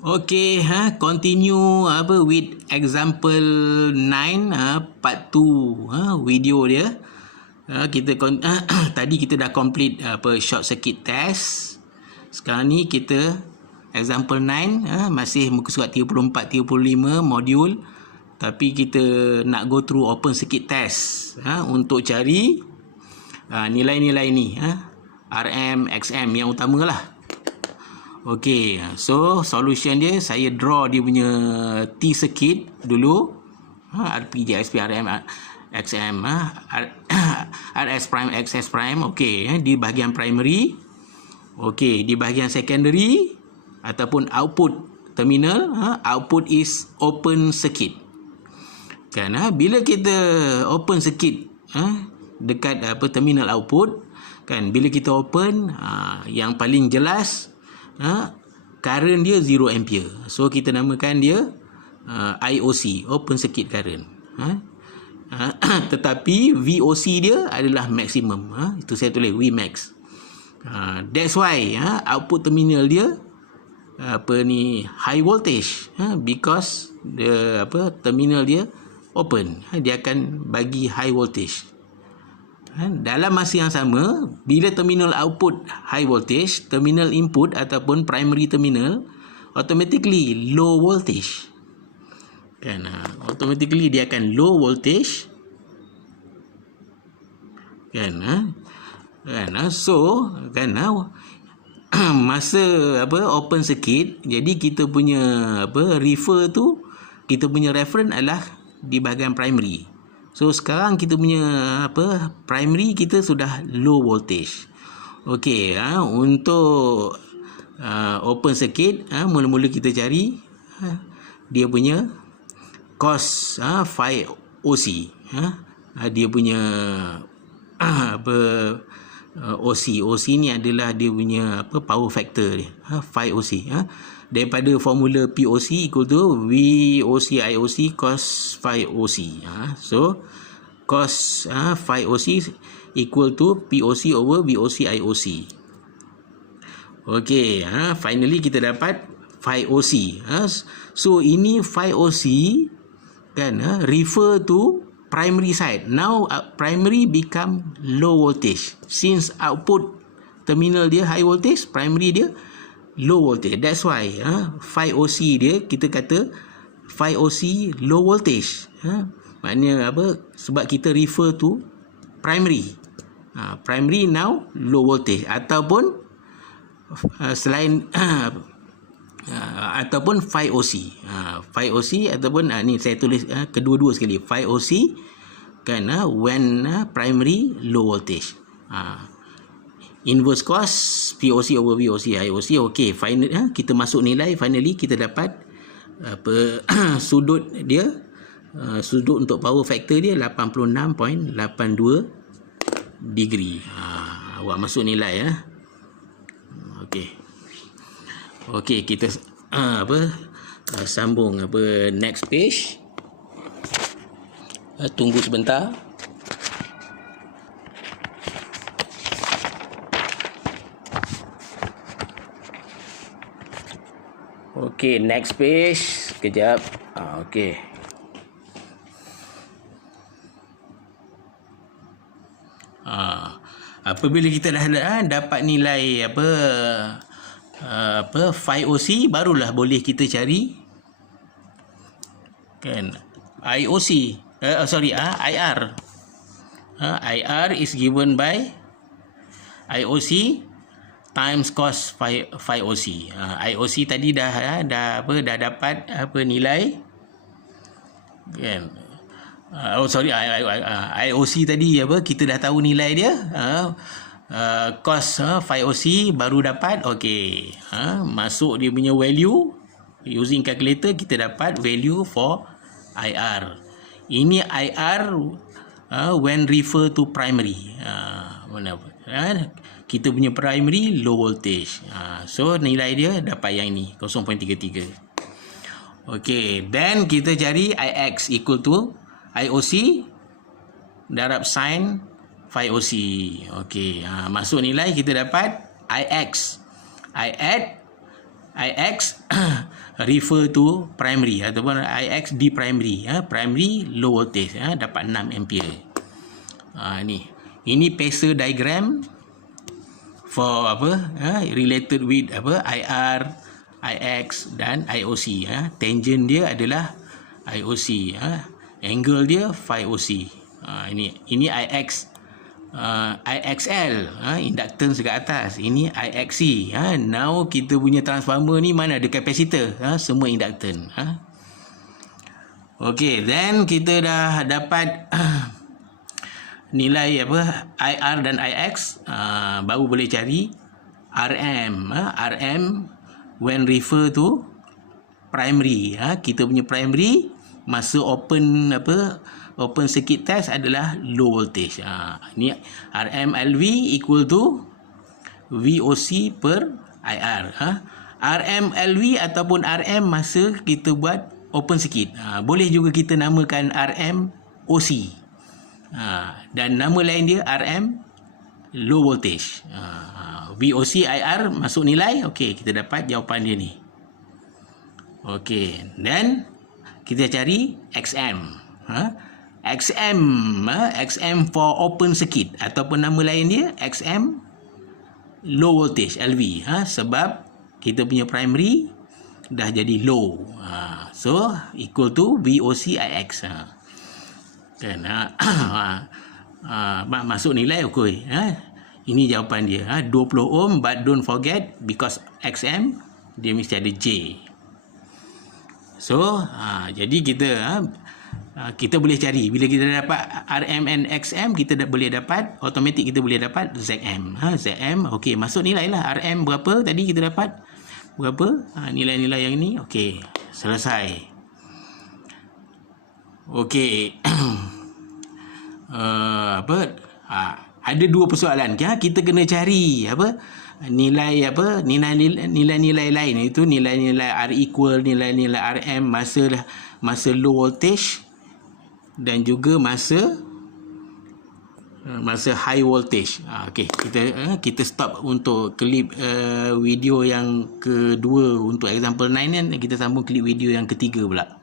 Okey, continue with example 9 part 2 video dia. Tadi kita dah complete short circuit test. Sekarang ni kita example 9 masih muka surat 34 35 modul, tapi kita nak go through open circuit test untuk cari nilai-nilai ni RM, XM yang utamalah. Okey, so solution dia saya draw dia punya T circuit dulu. RP, JXP, RM, XM, RS prime, XS prime. Okey, di bahagian primary. Okey, di bahagian secondary ataupun output terminal, output is open circuit. Kan, bila kita open circuit dekat terminal output, kan, bila kita open, yang paling jelas current dia 0 ampere. So kita namakan dia IOC, open circuit current. Tetapi VOC dia adalah maksimum. Itu saya tulis Vmax. That's why output terminal dia high voltage, because the terminal dia open, dia akan bagi high voltage. Dalam masa yang sama, bila terminal output high voltage, terminal input ataupun primary terminal automatically low voltage. Kan, automatically dia akan low voltage. Kan, so kan, masa open circuit, jadi kita punya refer tu, kita punya reference adalah di bahagian primary. So sekarang kita punya primary kita sudah low voltage. Okey, untuk open circuit, mula-mula kita cari dia punya cos phi OC. Dia punya OC ni adalah dia punya power factor dia, phi OC. Daripada formula POC equal to VOC IOC cos phi OC. So cos phi OC equal to POC over VOC IOC. Okey, finally kita dapat phi OC. So ini phi OC kan, refer to primary side. Now primary become low voltage. Since output terminal dia high voltage, primary dia low voltage. That's why phi OC dia kita kata phi OC low voltage. Maknanya sebab kita refer to primary. Primary now low voltage, ataupun selain ataupun phi OC. Phi OC ataupun ni saya tulis kedua-dua sekali. Phi OC kan, when primary low voltage. Inverse cos POC over VOC IOC. Okey, final kita masuk nilai, finally kita dapat sudut dia, sudut untuk power factor dia 86.82 degree. Awak masuk nilai okey. Okey, kita sambung next page. Tunggu sebentar. Okey, next page. Sekejap. Okey. Apabila kita dah dapat nilai phi OC, barulah boleh kita cari kan IOC. IR. IR is given by IOC times cos phi OC. IOC tadi dah dapat nilai kan. IOC tadi kita dah tahu nilai dia. Cos phi OC baru dapat. Okey, masuk dia punya value using calculator, kita dapat value for IR. Ini IR when refer to primary. Kita punya primary low voltage. So nilai dia dapat yang ini 0.33. Okey, then kita cari IX equal to IOC darab sin phi OC. Okey, masuk nilai kita dapat IX. I add Ix refer to primary ataupun Ix di primary, primary low voltage, dapat 6 ampere. Ini phasor diagram for related with IR, Ix dan IOC. Tangent dia adalah IOC, angle dia phi OC. Ini Ix, IXL, inductance dekat atas. Ini IXC. Now kita punya transformer ni mana ada capacitor, semua inductance. Okey, then kita dah dapat nilai IR dan Ix, baru boleh cari RM. RM when refer to primary, kita punya primary masa open circuit test adalah low voltage. Ni RM LV equal to VOC per IR. RM LV ataupun RM masa kita buat open circuit. Boleh juga kita namakan RM OC. Dan nama lain dia RM low voltage. VOC IR masuk nilai. Okey, kita dapat jawapan dia ni. Okey, then kita cari XM. XM for open circuit ataupun nama lain dia XM low voltage LV, sebab kita punya primary dah jadi low, so equal to VOC IX. Kan, masuk nilai. Okey, ini jawapan dia, 20 ohm, but don't forget because XM dia mesti ada J. So jadi kita boleh cari bila kita dapat RM and XM, kita boleh dapat automatik, kita boleh dapat ZM. ZM okey, masuk nilai lah. RM berapa tadi kita dapat berapa, nilai-nilai yang ni. Okey, selesai. Okey. Ada dua persoalan. Kita kena cari nilai-nilai lain, itu nilai-nilai R equal, nilai-nilai RM masa low voltage dan juga masa high voltage. Okey, kita stop untuk klip video yang kedua untuk example 9 kan. Kita sambung klip video yang ketiga pula.